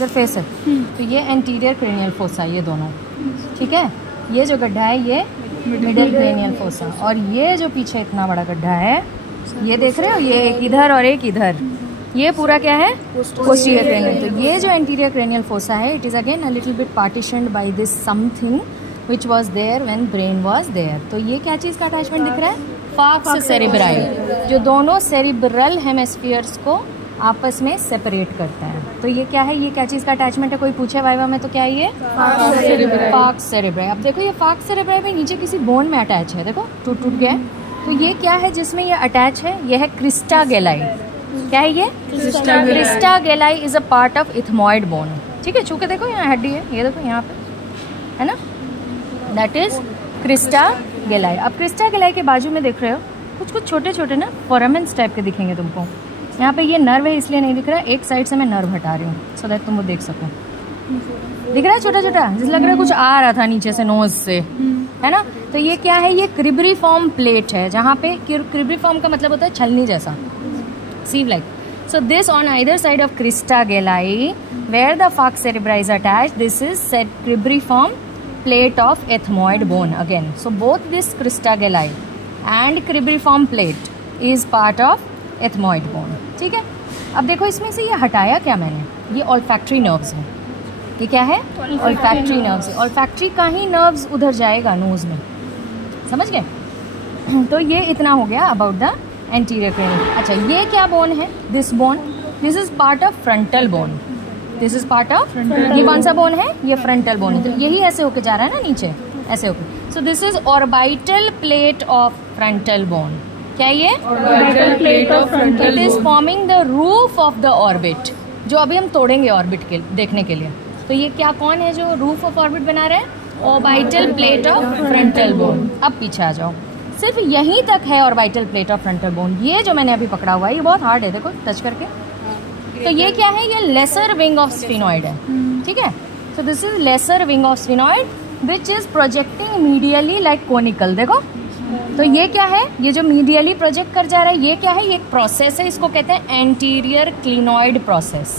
इधर फेस है तो ये एंटीरियर क्रेनियल फोसा, ये दोनों, ठीक है। ये जो गड्ढा है ये मिडिल क्रेनियल फोसा, और ये जो पीछे इतना बड़ा गड्ढा है ये देख रहे हो, ये एक इधर और एक इधर, ये पूरा क्या है, पोस्टीरियर क्रेनियल। तो ये जो एंटीरियर क्रेनियल फोसा है, it is again a little bit partitioned by this something which was there when brain was there. तो ये क्या चीज़ का अटैचमेंट दिख रहा है, फाक्स सेरेब्राई, जो दोनों सेरिब्रल हेमिस्फीयर्स को आपस में सेपरेट करता है। तो ये क्या है, ये क्या चीज़ का अटैचमेंट है, कोई पूछे वाइवा में तो क्या है ये, फाक्स सेरेब्राई। अब देखो ये फाक्स सेरेब्राई में नीचे किसी बोन में अटैच है, देखो टूट टूट गया है। तो ये क्या है जिसमें ये अटैच है, ये है क्रिस्टा गैलाई। क्या है ये, crista galli is a part of ethmoid bone, ठीक है। छू के देखो यहाँ हड्डी है, ये देखो यहाँ पे है ना, दैट इज क्रिस्टा गैलाई। अब क्रिस्टा गैलाई के बाजू में देख रहे हो कुछ कुछ छोटे छोटे ना फोरामेंस टाइप के दिखेंगे तुमको। यहाँ पे ये नर्व है इसलिए नहीं दिख रहा है, एक साइड से मैं नर्व हटा रही हूँ सो दैट तुम वो देख सको। दिख रहा है छोटा छोटा, जिस लग रहा है कुछ आ रहा था नीचे से नोज से, है ना। तो ये क्या है, ये क्रिब्रीफॉर्म प्लेट है, जहाँ पे क्रिब्रीफॉर्म का मतलब होता है छलनी जैसा, sieve like. So this on either side of crista gallei where the falx cerebri is attached, this is said cribriform plate of ethmoid bone again. So both this crista gallei and cribriform plate is part of ethmoid bone, ठीक है। अब देखो इसमें से ये हटाया क्या मैंने, ये olfactory nerves है। ये क्या है, olfactory nerves है। olfactory का ही nerves उधर जाएगा नोज में, समझ गए। तो ये इतना हो गया अबाउट द एंटीरियर क्रेनियल। अच्छा ये क्या बोन है, this bone, this is part of frontal bone, this is part of, ये कौन सा बोन है, ये फ्रंटल बोन है। तो यही ऐसे होके जा रहा है ना नीचे, ऐसे होके। सो this is orbital plate of frontal bone. क्या ये, orbital plate of frontal, it is forming the roof of the orbit, जो अभी हम तोड़ेंगे ऑर्बिट के देखने के लिए। तो ये क्या, कौन है जो रूफ ऑफ ऑर्बिट बना रहा है, orbital plate of frontal bone. अब पीछे आ जाओ, सिर्फ यहीं तक है orbital plate of frontal bone. ये जो मैंने अभी पकड़ा हुआ है ये बहुत हार्ड है, देखो टच करके। तो ये क्या है, ये लेसर विंग ऑफ स्फिनॉइड है, ठीक है। सो this is lesser wing of sphenoid which is projecting medially like conical, देखो। तो ये क्या है, ये जो मीडियली प्रोजेक्ट कर जा रहा है ये क्या है, ये एक प्रोसेस है, इसको कहते हैं एंटीरियर क्लिनॉइड प्रोसेस,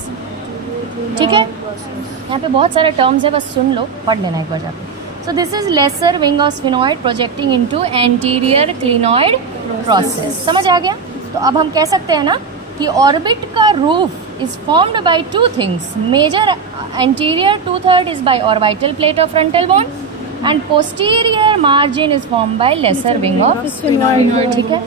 ठीक है। यहाँ पे बहुत सारे टर्म्स है, बस सुन लो, पढ़ लेना एक बार जाके। So this is lesser wing of sphenoid projecting into anterior clinoid process. समझ आ गया। तो अब हम कह सकते हैं ना कि ऑर्बिट का roof is formed by two things, major anterior 2/3 is by orbital plate of frontal bone and posterior margin is formed by lesser wing of sphenoid, ठीक है।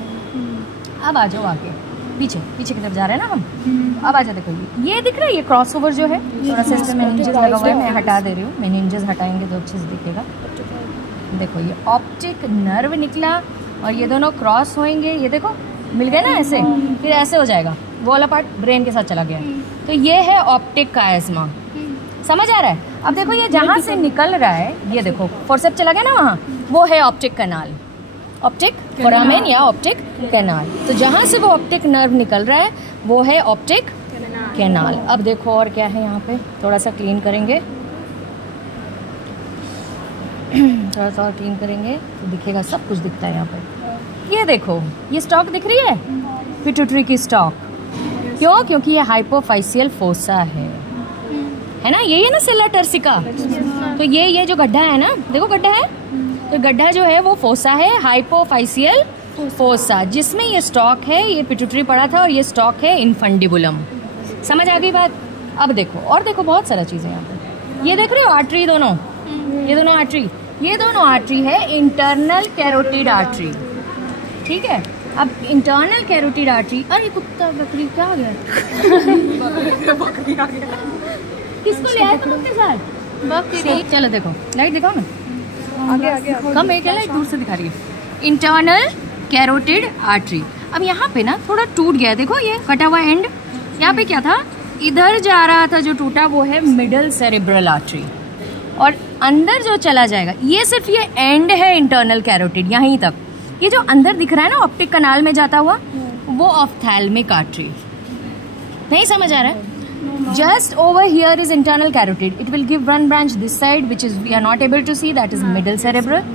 अब आ जाओ आगे, पीछे पीछे की तरफ जा रहे हैं ना हम। अब आ जाओ, देखो ये दिख रहा है, ये क्रॉस ओवर जो है, थोड़ा सा इसमें मेनिंजेस लगा हुआ है, मैं हटा दे रही हूँ, मेनिंजेस हटाएंगे तो अच्छे से दिखेगा। देखो ये ऑप्टिक नर्व निकला और ये दोनों क्रॉस होंगे, ये देखो मिल गए ना ऐसे, फिर ऐसे हो जाएगा, वो वाला पार्ट ब्रेन के साथ चला गया। तो ये है ऑप्टिक कायस्मा, समझ आ रहा है। अब देखो ये जहाँ से निकल रहा है, ये देखो फोर्सेप्स चला गया ना वहाँ, वो है ऑप्टिक कैनाल, ऑप्टिक फोरामेन या ऑप्टिक कैनाल। तो जहाँ से वो ऑप्टिक नर्व निकल रहा है वो है ऑप्टिक कैनाल। अब देखो और क्या है यहाँ पे, थोड़ा सा क्लीन करेंगे, थोड़ा सा और क्लीन करेंगे तो दिखेगा, सब कुछ दिखता है यहाँ पे। ये देखो ये स्टॉक दिख रही है, पिट्यूटरी की स्टॉक, क्यों, क्योंकि ये हाइपोफाइसियल फोसा है ना, यही है ना सेल्ला टर्सिका। तो ये जो गड्ढा है ना, देखो गड्ढा है, तो गड्ढा जो है वो फोसा है, हाइपोफाइसियल फोसा, जिसमें ये स्टॉक है, ये पिट्यूटरी पड़ा था और ये स्टॉक है इनफंडिबुलम। समझ आ गई बात। अब देखो और देखो बहुत सारा चीज़ें यहाँ पे, ये देख रहे हो आर्टरी दोनों, ये दोनों आर्टरी, ये दोनों आर्टरी है इंटरनल कैरोटिड आर्टरी, ठीक है। अब इंटरनल कैरोटिड आर्टरी, अरे कुत्ता बकरी क्या आ गया बकरी आ गया, किसको ले आए तुम अपने साथ, बकरी। चलो देखो लाइट दिखाओ ना, आगे आगे कम है क्या, लाइट दूर से दिखा रही है। इंटरनल कैरोटिड आर्टरी, अब यहाँ पे ना थोड़ा टूट गया, देखो ये कटा हुआ एंड, यहाँ पे क्या था, इधर जा रहा था, जो टूटा वो है मिडल सेरेब्रल आर्टरी, और अंदर जो चला जाएगा, ये सिर्फ ये एंड है इंटरनल कैरोटिड यहीं तक। ये जो अंदर दिख रहा है ना ऑप्टिक कनाल में जाता हुआ, वो ऑफ्थैल्मिक आर्टरी, नहीं समझ आ रहा है। Just over here is internal carotid. It will give one branch this side, which is we are not able to see. That is middle cerebral.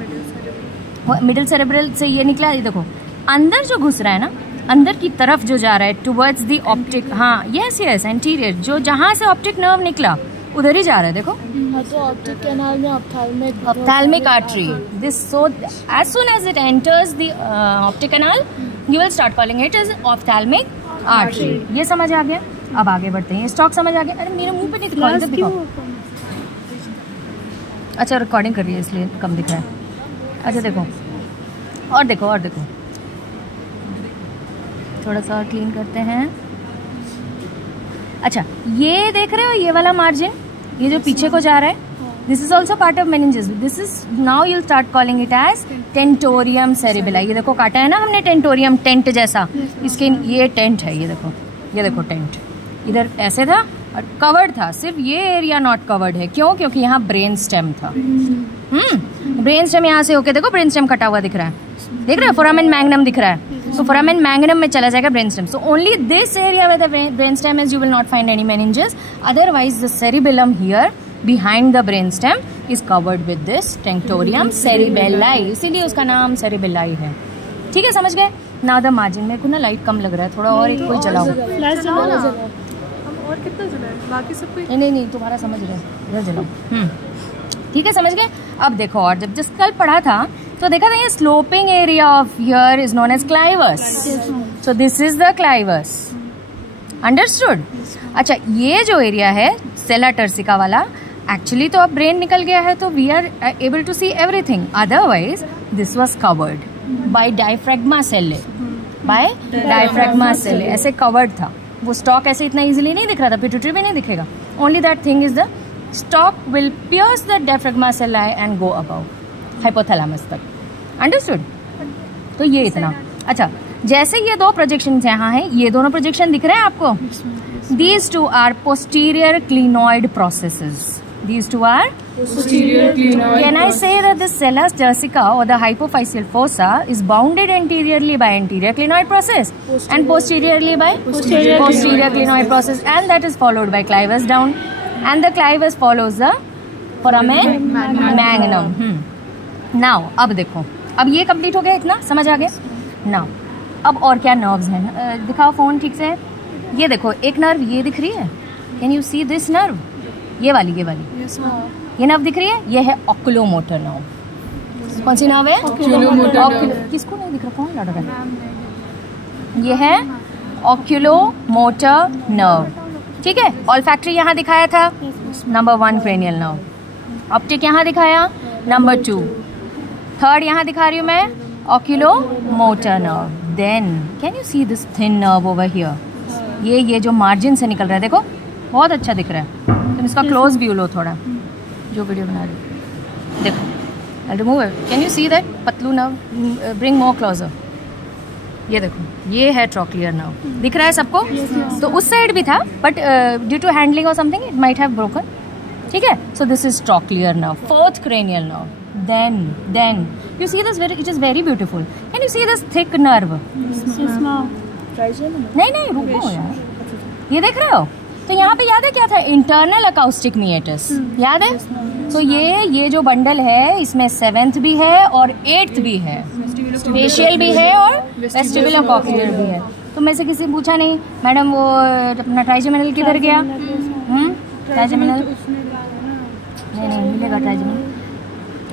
Middle cerebral से ये निकला, ये देखो अंदर जो घुस रहा है ना, अंदर की तरफ जो जा रहा है टुवर्ड्स द ऑप्टिक, हाँ यस यस एंटीरियर, जो जहाँ से ऑप्टिक नर्व निकला उधर ही जा रहा है। देखो तो ऑप्टिक कैनाल में ophthalmic artery, this so as soon as it enters the optic canal you will start calling it as ophthalmic artery. ये समझ आ गया। अब आगे बढ़ते हैं, स्टॉक समझ आ गया। अरे मेरे मुंह पे नहीं दिखा, इधर दिखाओ। अच्छा रिकॉर्डिंग कर रही है इसलिए कम दिख रहा है। अच्छा देखो और देखो और देखो, थोड़ा सा और क्लीन करते हैं। अच्छा ये देख रहे हो ये वाला मार्जिन, ये जो पीछे को जा रहा है, this is also part of meninges. This is now you'll start calling it as tentorium cerebelli. ये देखो काटा है ना हमने टेंटोरियम, टेंट जैसा, इसके ये टेंट है। ये देखो टेंट इधर ऐसे था और कवर्ड था, सिर्फ ये एरिया नॉट कवर्ड है। क्यों? क्योंकि यहाँ ब्रेन स्टेम था। ब्रेन स्टेम यहाँ से होके देखो ब्रेन स्टेम कटा हुआ दिख रहा है, देख रहे हो? फोरामेन मैग्नम दिख रहा है, so foramen magnum में चला जाएगा brain stem. So only this area where the brain stem is, you will not find any meninges. Otherwise the cerebellum here behind the brain stem is covered with this tentorium cerebelli, इसीलिए उसका नाम cerebelli है। ठीक है, समझ गए? Now the margin, मेरे को ना लाइट कम लग रहा है, थोड़ा और एक कोई जलाओ। और कितना जलाए? बाकी सब कोई नहीं तुम्हारा समझ रहे, इधर जलाओ। ठीक है, समझ गए? अब देखो, और जब जिस कल पढ़ा था तो देखा था ये sloping area of here is known as clivus. So this is the clivus, understood? अच्छा ये जो एरिया है सेला टर्सिका वाला, एक्चुअली तो अब ब्रेन निकल गया है तो we are able to see everything, otherwise this was covered by diaphragma sellae, ऐसे कवर्ड था वो। स्टॉक ऐसे इतना इजीली नहीं दिख रहा था, पिट्यूटरी भी नहीं दिखेगा। Only that thing is the stalk will pierce the diaphragma sellae and go above hypothalamus तक, अंडरस्टूड? तो ये इतना। अच्छा जैसे ये दो प्रोजेक्शन यहाँ है, ये दोनों प्रोजेक्शन दिख रहे हैं आपको? These two are posterior clinoid processes. These two are posterior clinoid. Can I say that the sella turcica or the hypophyseal fossa is bounded anteriorly by anterior clinoid process and posteriorly by posterior clinoid process, and that is followed by clivus down, and the clivus follows the foramen magnum. Now अब देखो, अब ये complete हो गया, इतना समझ आ गया। Now अब और क्या नर्व्स हैं, दिखाओ फोन ठीक से। ये देखो एक नर्व ये दिख रही है, can you see this nerve? ये वाली ये नर्व दिख रही है, ये है ऑक्यूलोमोटर नर्व। कौन सी नर्व है? किसको नहीं दिख रहा, कौन लड़ रहा है? ये है ऑक्यूलोमोटर नर्व, ठीक है। ऑल्फैक्टरी यहाँ दिखाया था, नंबर 1 क्रेनियल नर्व। ऑप्टिक यहाँ दिखाया, नंबर 2। थर्ड यहाँ दिखा रही हूँ मैं, oculomotor nerve. Then can you see this thin nerve over here? ये जो मार्जिन से निकल रहा है, देखो बहुत अच्छा दिख रहा है। तुम इसका क्लोज व्यू लो थोड़ा, जो वीडियो बना रही हो। देखो, I'll remove it. Can you see that Patlu nerve? Bring more closer. ये देखो, ये है ट्रोक्लियर नर्व, दिख रहा है सबको? तो उस साइड भी था, बट ड्यू टू हैंडलिंग और something it might have broken, ठीक है। सो this is trochlear nerve, 4th cranial nerve. Then you see this, it is very beautiful. Can you see this thick nerve? नहीं रुको यार, ये देख रहे हो? तो यहाँ पे याद है क्या था? इंटरनल अकाउस्टिक मीएटस, याद है? तो ये जो बंडल है इसमें 7th भी है और 8th भी है, फेशियल भी है और वेस्टिबुलर कॉक्लियर भी है। तो मैं से किसी ने पूछा नहीं, मैडम वो अपना ट्राइजेमिनल किधर गया? ट्राइजेमिनल नहीं मिलेगा ट्राइजेमिनल।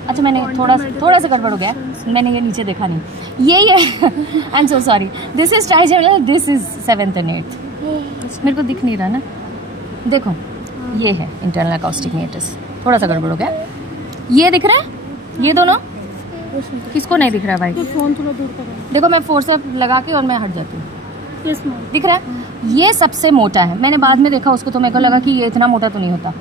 अच्छा मैंने थोड़ा सा गड़बड़ हो गया, मैंने ये नीचे देखा नहीं। ये I am so sorry, this is trigeminal, this is 7th and 8th। मेरे को दिख नहीं रहा ना, देखो ये है इंटरनल अकाउस्टिक मीएटस, थोड़ा सा गड़बड़ हो गया। ये दिख रहा है, ये दोनों किसको नहीं दिख रहा है भाई? फोन थोड़ा दूर करो, देखो मैं फोर्स लगा के और मैं हट जाती हूँ, दिख रहा है? ये सबसे मोटा है, मैंने बाद में देखा उसको तो मेरे को लगा कि ये इतना मोटा तो नहीं होता।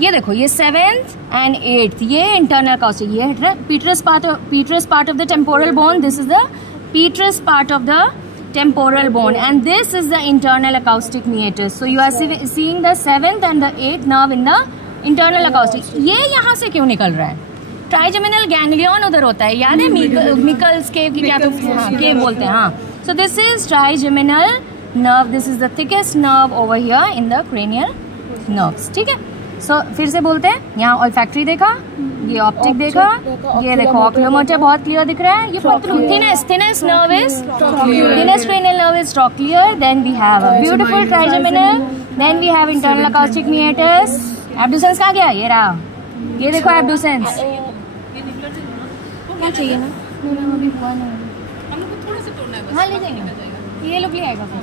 ये देखो, ये 7th and 8th, ये इंटरनल अकाउस्टिक, ये है Peters part of the temporal bone, this is the Peters part of the temporal bone, and this is the internal acoustic meatus. So you are seeing the 7th and the 8th nerve in the internal acoustic. ये यहाँ से क्यों निकल रहा है? Trigeminal ganglion उधर होता है, याद है? मिकल्स केव की क्या तो केव बोलते हैं, हाँ। So this is trigeminal nerve, this is the thickest nerve over here in the cranial nerves, ठीक है। सो फिर से बोलते हैं, यहाँ ऑल्फैक्टरी देखा, ये ऑप्टिक देखा, ये देखो ऑक्यूलोमोटर बहुत क्लियर दिख रहा है, ये पतलू thinnest nerve is thinnest cranial nerve is trochlear, then we have a beautiful trigeminal, then we have internal acoustic meatus. Abducens कहाँ गया? ये रहा, ये देखो एब्डुसेंस। क्या चाहिए ना? अभी हुआ नहीं, हमको थोड़ा सा तोड़ना है बस। हाँ ले जाएंगे, ये लोग ले आएगा फिर।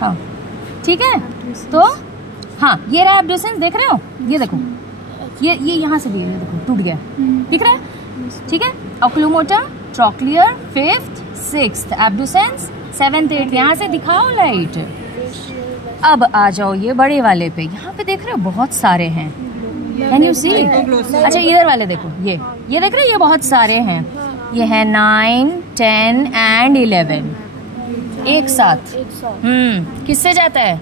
हाँ ठीक है, तो हाँ ये रहा एब्डुसेंस, देख रहे हो? ये देखो, ये यहाँ से भी है, ये देखो टूट गया, दिख रहा है? ठीक है, oculomotor, trochlear, 5th 6th abducens, 7th 8th, यहाँ से दिखाओ लाइट। अब आ जाओ ये बड़े वाले पे, यहाँ पे देख रहे हो बहुत सारे हैं, कैन यू सी? अच्छा इधर वाले देखो, ये देख रहे हो, ये बहुत सारे हैं, ये है 9, 10 एंड 11 एक साथ। किससे जाता है?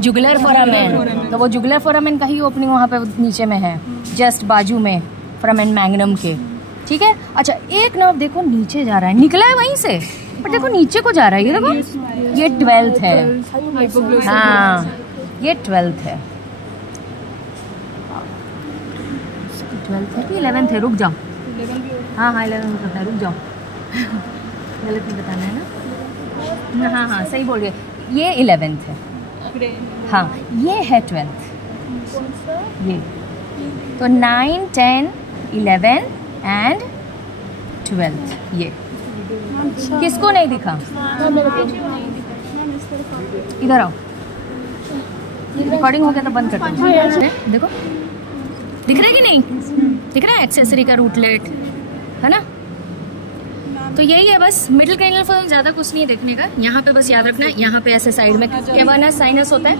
Jugular foramen. तो वो जुगुलर फोरामेन का ही ओपनिंग वहाँ पे नीचे में है, जस्ट बाजू में फोरामेन मैग्नम के। ठीक है, अच्छा एक नर्व देखो नीचे जा रहा है, निकला है वहीं से, पर देखो नीचे को जा रहा है, ये देखो, ये 12th है। हाँ ये 12th है, 12th है कि 11th है? रुक जाओ, हाँ 11th बताया, रुक जाओ गलत नहीं बताना है ना। हाँ सही बोल रही है, ये 11th है। हाँ ये है 12th, ये तो 9, 10, 11 एंड 12th ये। किसको नहीं दिखा? इधर आओ, रिकॉर्डिंग हो गया तो बंद कर दो। देखो दिख रहा है कि नहीं? दिख रहा है एक्सेसरी का रूटलेट, है ना? तो यही है बस, मिडिल क्रेनियल फोसा ज़्यादा कुछ नहीं है देखने का। यहाँ पे बस याद रखना, यहाँ पे ऐसे साइड में कैवर्नस साइनस होता है,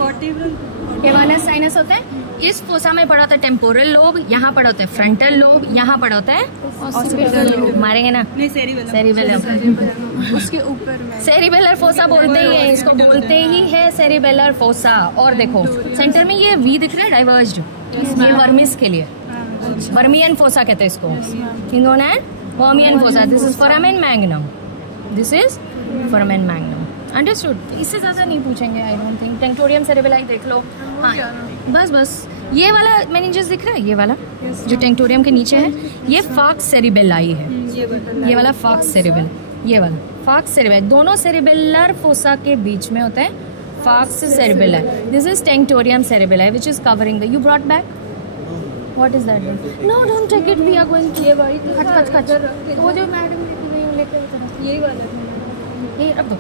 कैवर्नस साइनस होता है। इस फोसा में पड़ा होता है टेम्पोरल लोब, यहाँ पड़ा होता है फ्रंटल लोब, यहाँ पड़ा होता है ऑसिपिटल। मारेंगे ना? सेरिबेलर, उसके ऊपर सेरिबेलर फोसा बोलते ही है इसको, बोलते ही है सेरिबेलर फोसा। और देखो सेंटर में ये वी दिख रहा है डाइवर्ज्ड, ये वर्मिस के लिए, वर्मियन फोसा कहते हैं इसको, इन्होंने vermian fossa. This is foramen magnum, this is foramen magnum, understood? इससे ज़्यादा नहीं पूछेंगे I don't think. Tentorium cerebelli देख लो। हाँ बस ये वाला मेनिंजस दिख रहा है, ये वाला जो टेंटोरियम के नीचे है, ये फाक्स सेरिबेलाई है, ये वाला फाक्स सेरिबेल, ये वाला फाक्स सेरिबेल, दोनों सेरिबेलर फोसा के बीच में होता है falx cerebelli. This is tentorium cerebelli which is covering the, you brought back, what is that? No don't take it, we are going to खच। वो जो मैडम लेके, यही वाला ये रख दो।